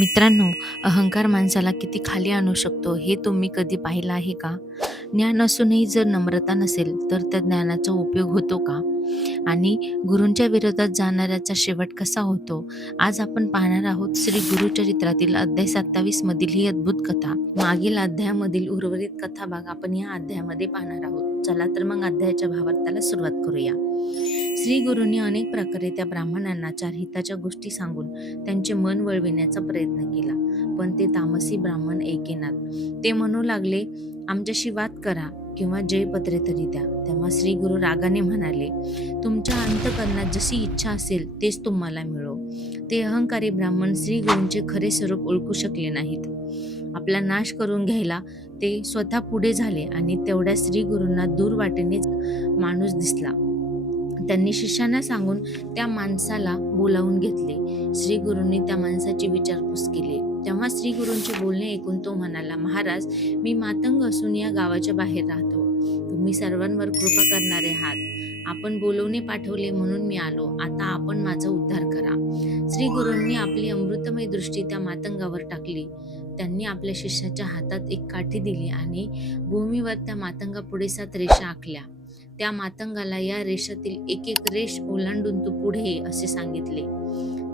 मित्रांनो, अहंकार माणसाला किती खाली आणू शकतो हे तुम्ही कधी पाहिलं आहे का? ज्ञान असूनही जर नम्रता नसेल तर त्या ज्ञानाचा उपयोग होतो का? आणि गुरूंच्या विरोधात जाणाऱ्याचा शेवट कसा होतो? आज आपण पाहणार आहोत श्री गुरुचरित्रातील अध्याय 27 मधील ही अद्भुत कथा. मागील अध्यायामधील उर्वरित कथा भाग आपण या अध्यायामध्ये पाहणार आहोत. चला तर मग अध्यायाच्या भावार्थाला सुरुवात करूया. श्री गुरूंनी अनेक प्रकारे त्या ब्राह्मणांना चार हिताच्या गोष्टी सांगून त्यांचे मन वळविण्याचा प्रयत्न केला, पण ते तामसी ब्राह्मण ऐकेनात. ते म्हणू लागले, आमच्याशी वाद करा किंवा जयपत्रे तरी द्या. तेव्हा श्री गुरु रागाने म्हणाले, तुमच्या अंतःकरणात जशी इच्छा असेल तेच तुम्हाला मिळो. ते अहंकारी ब्राह्मण श्री गुरूंचे खरे स्वरूप ओळखू शकले नाहीत. आपला नाश करून घ्यायला ते स्वतः पुढे झाले आणि तेवढ्या श्री गुरूंना दूर वाटेनेच माणूस दिसला. त्यांनी शिष्यांना सांगून त्या माणसाला बोलावून घेतले. श्री गुरूंनी त्या माणसाची विचारपूस केली. तेव्हा श्री गुरूंचे बोलणे ऐकून तो म्हणाला, महाराज, मी मातंग असून या गावाच्या बाहेर राहतो. तुम्ही सर्वांवर कृपा करणारे आहात. आपण बोलवणे पाठवले म्हणून मी आलो. आता आपण माझा उद्धार करा. श्री गुरूंनी आपली अमृतमय दृष्टी त्या मातंगावर टाकली. त्यांनी आपल्या शिष्याच्या हातात एक काठी दिली आणि भूमीवर त्या मातंगापुढे 7 रेषा आखल्या. त्या मातंगाला या रेषातील एक एक रेष ओलांडून तू पुढे ये असे सांगितले.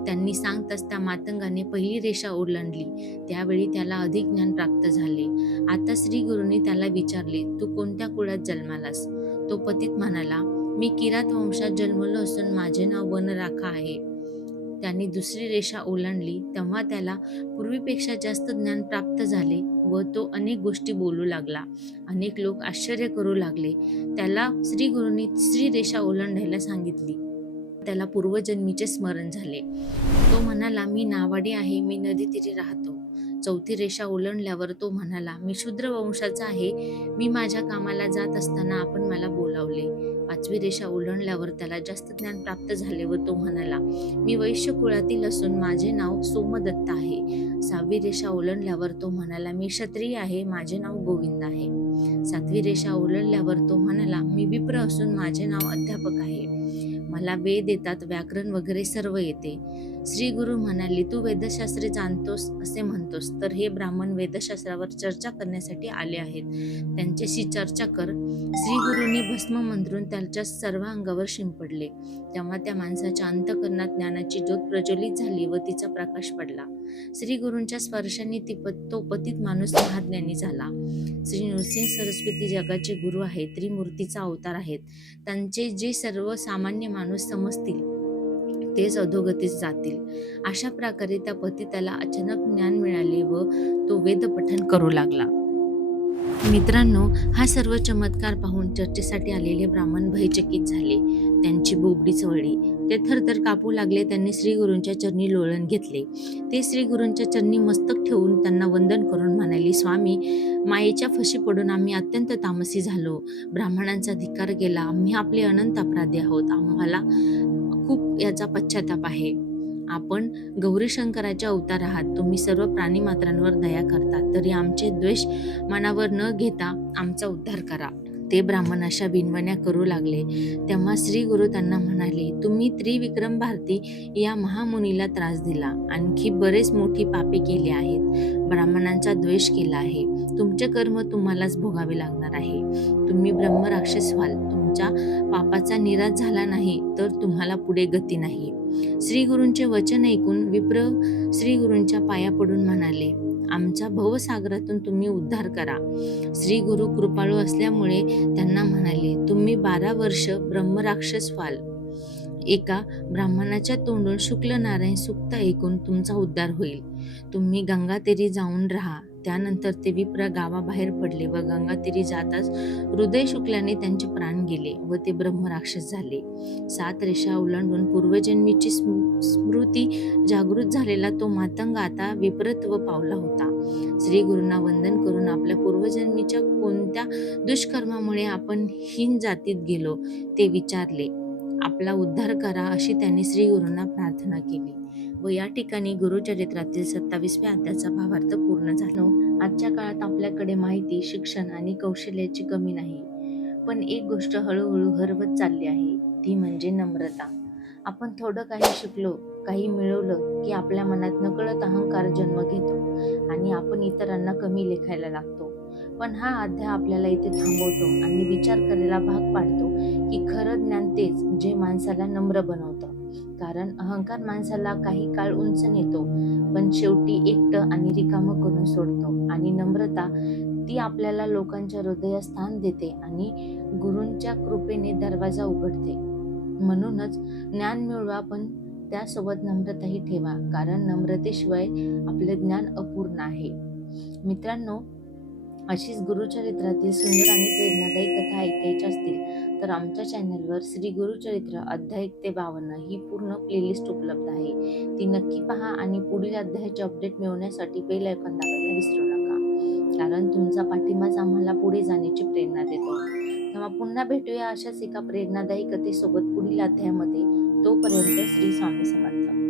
त्यांनी सांगताच त्या मातंगाने पहिली रेषा ओलांडली. त्यावेळी त्याला अधिक ज्ञान प्राप्त झाले. आता श्री गुरूंनी त्याला विचारले, तू कोणत्या कुळात जन्मालास? तो पतित म्हणाला, मी किरात वंशात जन्मलो असून माझे नाव वनराखा आहे. त्यांनी दुसरी रेषा ओलांडली. तेव्हा त्याला पूर्वीपेक्षा जास्त ज्ञान प्राप्त झाले व तो अनेक गोष्टी बोलू लागला. अनेक लोक आश्चर्य करू लागले. त्याला श्री गुरूंनी तिसरी रेषा ओलांडायला सांगितली. त्याला पूर्वजन्मीचे स्मरण झाले. तो म्हणाला, मी नावाडी आहे, मी नदीतीरी राहतो. चौथी रेषा ओलांडल्यावर तो म्हणाला, मी शूद्र वंशाचा आहे, मी माझ्या कामाला जात असताना आपण मला बोलावले. पाचवी रेषा ओलांडल्यावर त्याला जास्त ज्ञान प्राप्त झाले व तो म्हणाला, मी वैश्य कुळातील असून माझे नाव सोमदत्त आहे. सहावी रेषा ओलांडल्यावर तो म्हणाला, मी क्षत्रिय आहे, माझे नाव गोविंद आहे. सातवी रेषा ओलांडल्यावर तो म्हणाला, मी विप्र असून माझे नाव अध्यापक आहे. मला वेद येतात, व्याकरण वगैरे सर्व येते. श्री गुरु म्हणाले, तू वेदशास्त्रे जाणतोस असे म्हणतोस, तर हे ब्राह्मण वेदशास्त्रावर चर्चा करण्यासाठी आले आहेत. त्यांच्याशी चर्चा कर. श्री गुरूंनी भस्म मंत्रून त्याच्या सर्व अंगावर शिंपडले. तेव्हा त्या माणसाच्या अंतःकरणात ज्ञानाची ज्योत प्रज्वलित झाली व तिचा प्रकाश पडला. श्री गुरूंच्या स्पर्शाने तो पतित माणूस महाज्ञानी झाला. श्री नृसिंह सरस्वती जगाचे गुरु आहेत, त्रिमूर्तीचा अवतार आहेत. त्यांचे जे सर्व सामान्य माणूस समजतील तेच अधोगतीस जातील. अशा प्रकारे त्या पतिताला अचानक ज्ञान मिळाले व तो वेद पठण करू लागला. मित्रांनो, हा सर्व चमत्कार पाहून चर्चेसाठी आलेले ब्राह्मण भयचकित झाले. त्यांची बोबडी चवळली. ते थरथर कापू लागले. त्यांनी श्री गुरूंच्या चरणी लोळण घेतले. ते श्री गुरूंच्या चरणी मस्तक ठेवून त्यांना वंदन करून म्हणाले, स्वामी, मायेच्या फशी पडून आम्ही अत्यंत तामसी झालो. ब्राह्मणांचा धिक्कार केला. आम्ही आपले अनंत अपराधी आहोत. आम्हाला खूप याचा पश्चाताप आहे. आपण गौरीशंकराचे अवतार आहात. तुम्ही सर्व प्राणीमात्रांवर दया करता, तरी आमचे द्वेष मनावर न घेता आमचा उद्धार करा. ते ब्राह्मण अशा विनवण्या करू लागले. तेव्हा श्री गुरु त्यांना म्हणाले, तुम्ही त्रिविक्रम भारती या महामुनीला त्रास दिला. आणखी बरेच मोठी पापे केली आहेत. ब्राह्मणांचा द्वेष केला आहे. तुमचे कर्म तुम्हालाच भोगावे लागणार आहे. तुम्ही ब्रह्मराक्षस व्हाल. तुमच्या पापाचा निराश झाला नाही तर तुम्हाला पुढे गती नाही. श्री गुरूंचे वचन ऐकून विप्र श्री गुरूंच्या पाया पडून म्हणाले, आमचा भवसागरातून तुम्ही उद्धार करा. श्री गुरु कृपाळू असल्यामुळे त्यांना म्हणाले, तुम्ही 12 वर्ष ब्रह्मराक्षस व्हाल. एका ब्राह्मणाच्या तोंडून शुक्ल नारायण सूक्त ऐकून तुमचा उद्धार होईल. तुम्ही गंगातीरी जाऊन राहा. त्यानंतर ते विप्र गावाबाहेर पडले व गंगातीरी जाताच हृदय शुक्लाने त्यांचे प्राण गेले व ते ब्रह्मराक्षस झाले. 7 रेषा ओलांडून पूर्वजन्मीची स्मृती जागृत झालेला तो मातंग आता विप्रत्व पावला होता. श्री गुरूंना वंदन करून आपल्या पूर्वजन्मीच्या कोणत्या दुष्कर्मामुळे आपण हीन जातीत गेलो ते विचारले. आपला उद्धार करा अशी त्यांनी श्री गुरूंना प्रार्थना केली. व या ठिकाणी गुरुचरित्रातील 27व्या अध्यायाचा भावार्थ पूर्ण झाला. आजच्या काळात आपल्याकडे माहिती, शिक्षण आणि कौशल्याची कमी नाही, पण एक गोष्ट हळूहळू हरवत चालली आहे, ती म्हणजे नम्रता. आपण थोडं काही शिकलो, काही मिळवलं की आपल्या मनात नकळत अहंकार जन्म घेतो आणि आपण इतरांना कमी लेखायला लागतो. पण हा अध्याय आपल्याला इथे थांबवतो आणि विचार करायला भाग पाडतो की खरं ज्ञान तेच जे माणसाला नम्र बनवतं. कारण अहंकार माणसाला काही काळ उंच नेतो, पण शेवटी एकटं आणि रिकामं करून सोडतो. आणि नम्रता ती आपल्याला लोकांच्या हृदयात स्थान देते आणि गुरूंच्या कृपेने दरवाजा उघडते. म्हणूनच ज्ञान मिळवा, पण त्यासोबत नम्रताही ठेवा, कारण नम्रतेशिवाय आपले ज्ञान अपूर्ण आहे. मित्रांनो, अशीच गुरुचरित्रातील सुंदर आणि प्रेरणादायी कथा ऐकायच्या असतील तर आमच्या चॅनलवर श्री गुरुचरित्र अध्याय 1 ते 52 ही पूर्ण प्लेलिस्ट उपलब्ध आहे. ती नक्की पहा आणि पुढील अध्यायाचे अपडेट मिळवण्यासाठी बेल आयकॉन दाबायला विसरू नका, कारण तुमचा पाठिंबाच आम्हाला पुढे जाण्याची प्रेरणा देतो. तेव्हा पुन्हा भेटूया अशाच एका प्रेरणादायी कथेसोबत पुढील अध्यायामध्ये. तोपर्यंत श्री स्वामी समर्थ.